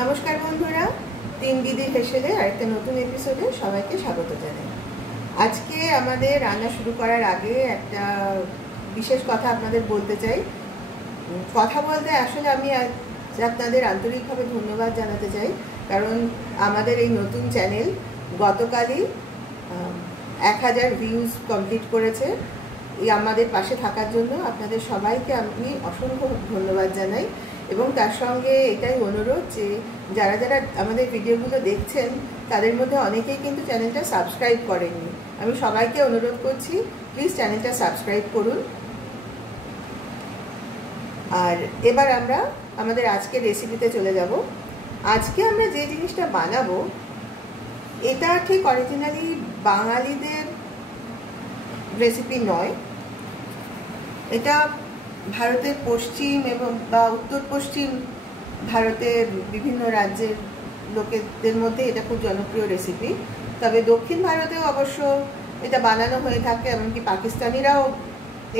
নমস্কার বন্ধুরা, তিন দিদির হেসেলে আরেকটা নতুন এপিসোডে সবাইকে স্বাগত জানাই। আজকে আমাদের রান্না শুরু করার আগে একটা বিশেষ কথা আপনাদের বলতে চাই। কথা বলতে আসলে আমি আপনাদের আন্তরিকভাবে ধন্যবাদ জানাতে চাই, কারণ আমাদের এই নতুন চ্যানেল গতকালই 1000 ভিউজ কমপ্লিট করেছে। এই আমাদের পাশে থাকার জন্য আপনাদের সবাইকে আমি অসংখ্য ধন্যবাদ জানাই। এবং তার সঙ্গে এটাই অনুরোধ যে যারা যারা আমাদের ভিডিওগুলো দেখছেন তাদের মধ্যে অনেকেই কিন্তু চ্যানেলটা সাবস্ক্রাইব করেননি। আমি সবাইকে অনুরোধ করছি, প্লিজ চ্যানেলটা সাবস্ক্রাইব করুন। আর এবার আমরা আমাদের আজকের রেসিপিতে চলে যাব। আজকে আমরা যে জিনিসটা বানাবো এটা ঠিক অরিজিনালি বাঙালিদের রেসিপি নয়। এটা ভারতের পশ্চিম এবং বা উত্তর পশ্চিম ভারতের বিভিন্ন রাজ্যের লোকেদের মধ্যে এটা খুব জনপ্রিয় রেসিপি। তবে দক্ষিণ ভারতেও অবশ্য এটা বানানো হয়ে থাকে, এমনকি পাকিস্তানিরাও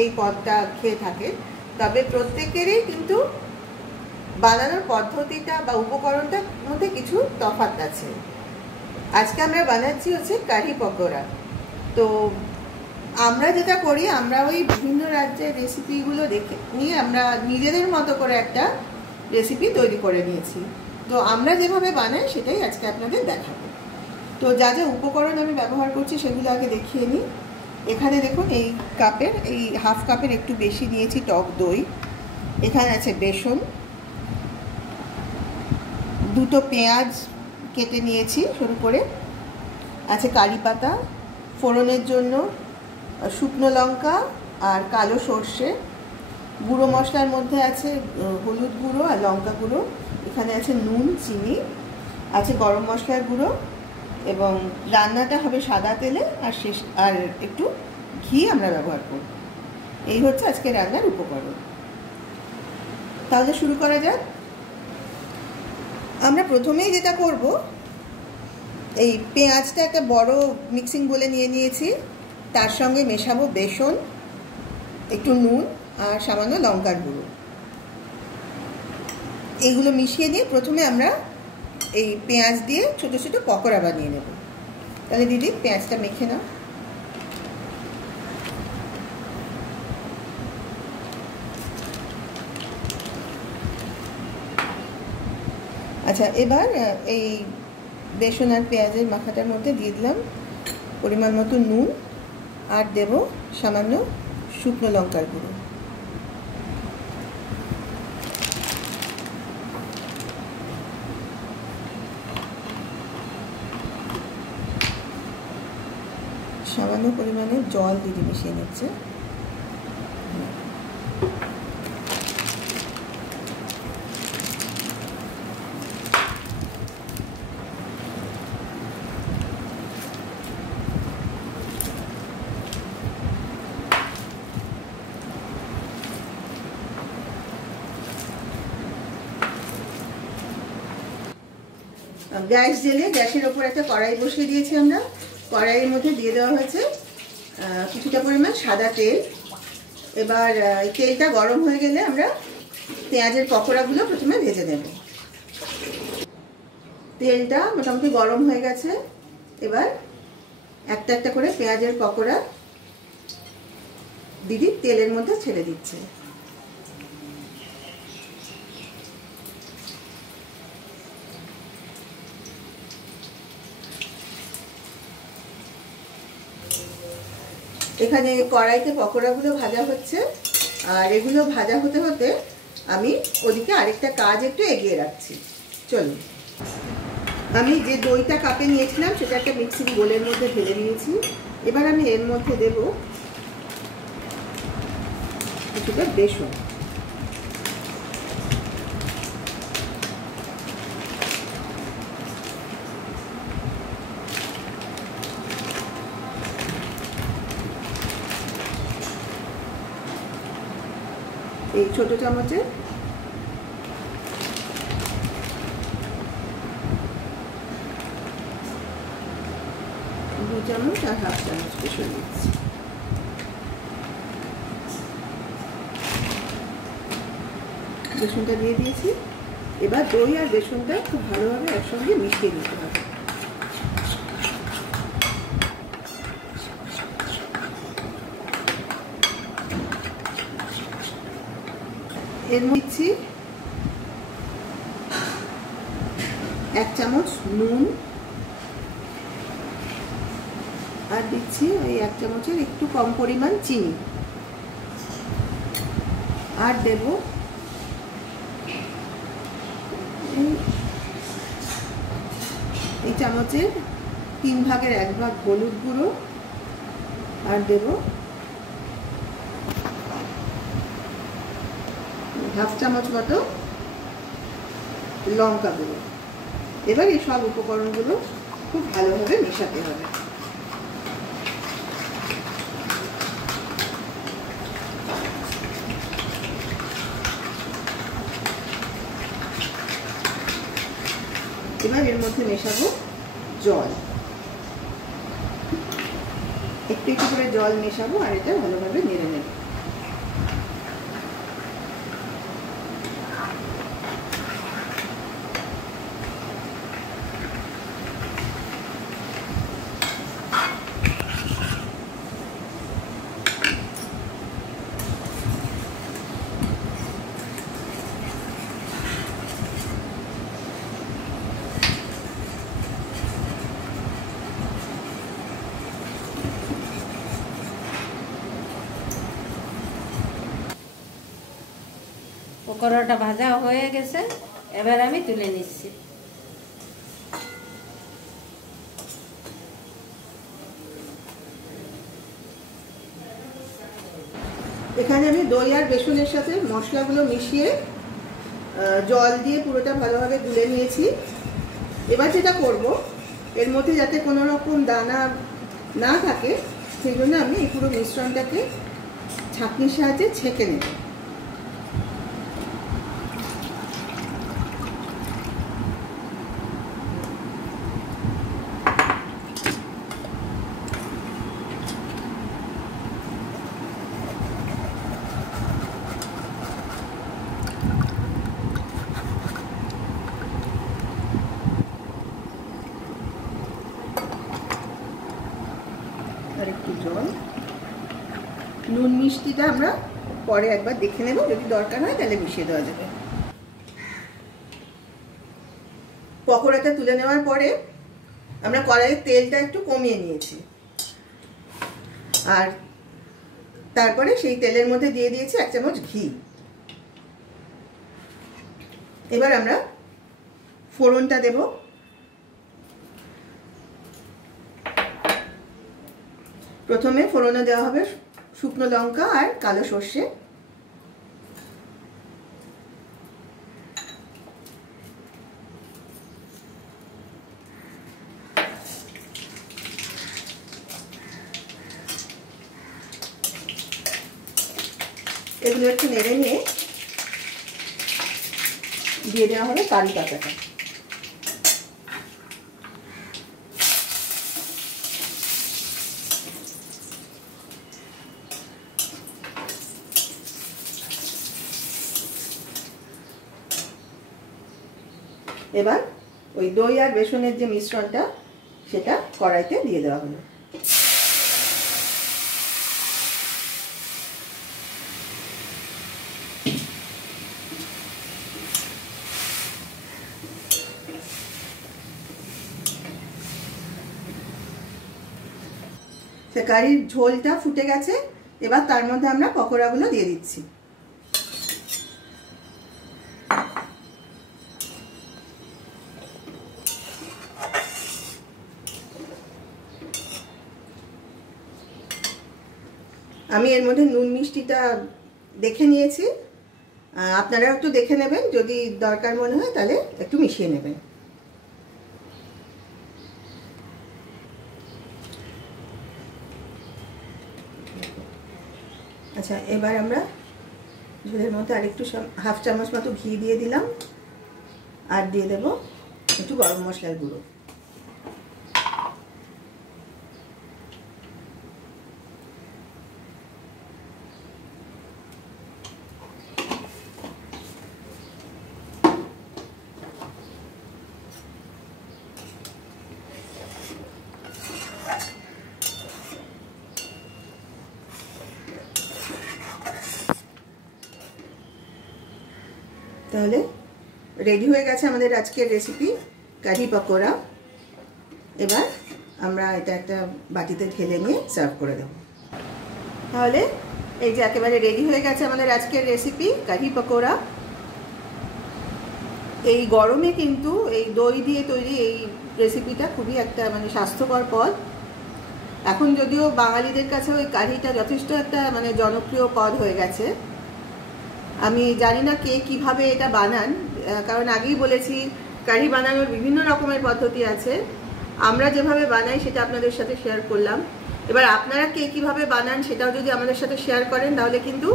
এই পদটা খেয়ে থাকে। তবে প্রত্যেকেরই কিন্তু বানানোর পদ্ধতিটা বা উপকরণটার মধ্যে কিছু তফাৎ আছে। আজকে আমরা বানাচ্ছি হচ্ছে কারি পকোড়া। তো আমরা যেটা করি, আমরা ওই বিভিন্ন রাজ্যের রেসিপিগুলো দেখে নিয়ে আমরা নিজেদের মতো করে একটা রেসিপি তৈরি করে নিয়েছি। তো আমরা যেভাবে বানাই সেটাই আজকে আপনাদের দেখাবো। তো যা যা উপকরণ আমি ব্যবহার করছি সেগুলো আগে দেখিয়ে নিই। এখানে দেখুন, এই কাপের এই হাফ কাপের একটু বেশি নিয়েছি টক দই। এখানে আছে বেসন, দুটো পেঁয়াজ কেটে নিয়েছি সরু করে, আছে কারি পাতা, ফোড়নের জন্য শুকনো লঙ্কা আর কালো সর্ষে, গুঁড়ো মশলার মধ্যে আছে হলুদ গুঁড়ো আর লঙ্কা গুঁড়ো, এখানে আছে নুন, চিনি, আছে গরম মশলার গুঁড়ো, এবং রান্নাটা হবে সাদা তেলে আর একটু ঘি আমরা ব্যবহার করব। এই হচ্ছে আজকে রান্নার উপকরণ। তাহলে শুরু করা যাক। আমরা প্রথমেই যেটা করব, এই পেঁয়াজটা একটা বড় মিক্সিং বলে নিয়ে নিয়েছি, তার সঙ্গে মেশাবো বেসন, একটু নুন আর সামান্য লঙ্কার গুঁড়ো। এইগুলো মিশিয়ে দিয়ে প্রথমে আমরা এই পেঁয়াজ দিয়ে ছোট ছোট পকোড়া বানিয়ে নেব। তাহলে দিদি পেঁয়াজটা মেখে নাও। আচ্ছা, এবার এই বেসন আর পেঁয়াজের মাখাটার মধ্যে দিয়ে দিলাম পরিমাণ মতো নুন আর দেব সামান্য শুকনো লঙ্কার গুঁড়ো। সামান্য পরিমাণে জল দিয়ে মিশিয়ে নিচ্ছে। গ্যাস জেলে গ্যাসের ওপর একটা কড়াই বসিয়ে দিয়েছি আমরা। কড়াইয়ের মধ্যে দিয়ে দেওয়া হয়েছে কিছুটা পরিমাণ সাদা তেল। এবার তেলটা গরম হয়ে গেলে আমরা পেঁয়াজের পকোড়াগুলো প্রথমে ভেজে নেব। তেলটা মোটামুটি গরম হয়ে গেছে। এবার একটা একটা করে পেঁয়াজের পকোড়া দিদি তেলের মধ্যে ছেড়ে দিচ্ছে। এখানে কড়াইতে পকোড়াগুলো ভাজা হচ্ছে, আর এগুলো ভাজা হতে হতে আমি ওদিকে আরেকটা কাজ একটু এগিয়ে রাখছি। চলুন, আমি যে দইটা কাপে নিয়েছিলাম সেটা একটা মিক্সিং বোলের মধ্যে ঢেলে নিয়েছি। এবার আমি এর মধ্যে দেব কিছুটা বেসন। এই ছোট চামচে 2 চামচ আর হাফ চামচ বেসন দিচ্ছি। বেসনটা দিয়ে দিয়েছি। এবার দই আর বেসনটা খুব ভালোভাবে একসঙ্গে মিশিয়ে নিতে হবে। এর মধ্যে 1 চামচ নুন আর দিচ্ছি ওই 1 চামচের একটু কম পরিমাণ চিনি, আর দেব এই চামচের 3 ভাগের 1 ভাগ হলুদ গুঁড়ো, আর দেব হাফ চামচ মতো লঙ্কা গুঁড়ো। এবার এই সব উপকরণগুলো খুব ভালোভাবে মেশাতে হবে। এবার এর মধ্যে মেশাবো জল, একটু একটু করে জল মেশাবো আর এটা ভালোভাবে নেড়ে নেব। পকোড়াটা ভাজা হয়ে গেছে, এবার আমি তুলে নিচ্ছি। এখানে আমি দই আর বেসনের সাথে মশলাগুলো মিশিয়ে জল দিয়ে পুরোটা ভালোভাবে গুলে নিয়েছি। এবার যেটা করব, এর মধ্যে যাতে কোনো রকম দানা না থাকে সেই জন্য আমি এই পুরো মিশ্রণটাকে ছাঁকনির সাহায্যে ছেঁকে নেব। আর একটু জল, নুন মিষ্টিটা আমরা পরে একবার দেখে নেব, যদি দরকার হয় তাহলে মিশিয়ে দেওয়া যাবে। পকোড়াটা তুলে নেওয়ার পরে আমরা কড়াইয়ের তেলটা একটু কমিয়ে নিয়েছি, আর তারপরে সেই তেলের মধ্যে দিয়ে দিয়েছি 1 চামচ ঘি। এবার আমরা ফোড়নটা দেব। প্রথমে ফোড়নে দেওয়া হবে শুকনো লঙ্কা আর কালো সর্ষে। এগুলো একটু নেড়ে নিয়ে দিয়ে দেওয়া হবে কারি পাতাটা। এবার ওই দই আর বেসনের যে মিশ্রণটা সেটা কড়াইতে দিয়ে দেওয়া হলো। সে কারির ঝোলটা ফুটে গেছে, এবার তার মধ্যে আমরা পকোড়াগুলো দিয়ে দিচ্ছি। আমি এর মধ্যে নুন মিষ্টিটা দেখে নিয়েছি, আপনারা একটু দেখে নেবেন, যদি দরকার মনে হয় তাহলে একটু মিশিয়ে নেবেন। আচ্ছা, এবার আমরা ঝোলের মধ্যে আরেকটু হাফ চামচ মতো ঘি দিয়ে দিলাম, আর দিয়ে দেব একটু গরম মশলার গুঁড়ো। তাহলে রেডি হয়ে গেছে আমাদের আজকের রেসিপি কারি পকোড়া। এবার আমরা এটা একটা বাটিতে ঢেলে নিয়ে সার্ভ করে দেব। তাহলে এই যে একেবারে রেডি হয়ে গেছে আমাদের আজকের রেসিপি কারি পকোড়া। এই গরমে কিন্তু এই দই দিয়ে তৈরি এই রেসিপিটা খুবই একটা মানে স্বাস্থ্যকর পদ। এখন যদিও বাঙালিদের কাছে ওই কারিটা যথেষ্ট একটা মানে জনপ্রিয় পদ হয়ে গেছে। আমি জানি না কে কিভাবে এটা বানান, কারণ আগেই বলেছি কারি বানানোর বিভিন্ন রকমের পদ্ধতি আছে। আমরা যেভাবে বানাই সেটা আপনাদের সাথে শেয়ার করলাম। এবার আপনারা কে কিভাবে বানান সেটাও যদি আমাদের সাথে শেয়ার করেন তাহলে কিন্তু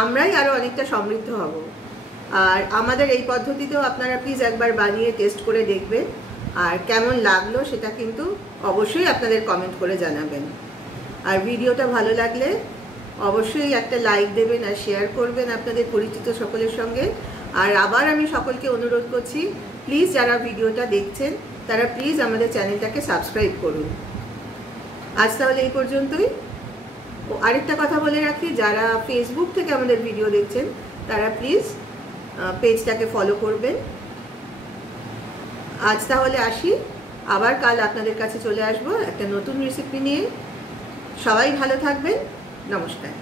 আমরাই আরও অনেকটা সমৃদ্ধ হব। আর আমাদের এই পদ্ধতিতেও আপনারা প্লিজ একবার বানিয়ে টেস্ট করে দেখবেন, আর কেমন লাগলো সেটা কিন্তু অবশ্যই আপনাদের কমেন্ট করে জানাবেন। আর ভিডিওটা ভালো লাগলে অবশ্যই একটা লাইক দেবেন আর শেয়ার করবেন আপনাদের পরিচিত সকলের সঙ্গে। আর আবার আমি সকলকে অনুরোধ করছি, প্লিজ যারা ভিডিওটা দেখছেন তারা প্লিজ আমাদের চ্যানেলটাকে সাবস্ক্রাইব করুন। আজ তাহলে এই পর্যন্তই। ও আরেকটা কথা বলে রাখি, যারা ফেসবুক থেকে আমাদের ভিডিও দেখছেন তারা প্লিজ পেজটাকে ফলো করবেন। আজ তাহলে আসি, আবার কাল আপনাদের কাছে চলে আসবো একটা নতুন রেসিপি নিয়ে। সবাই ভালো থাকবেন। নমস্কার।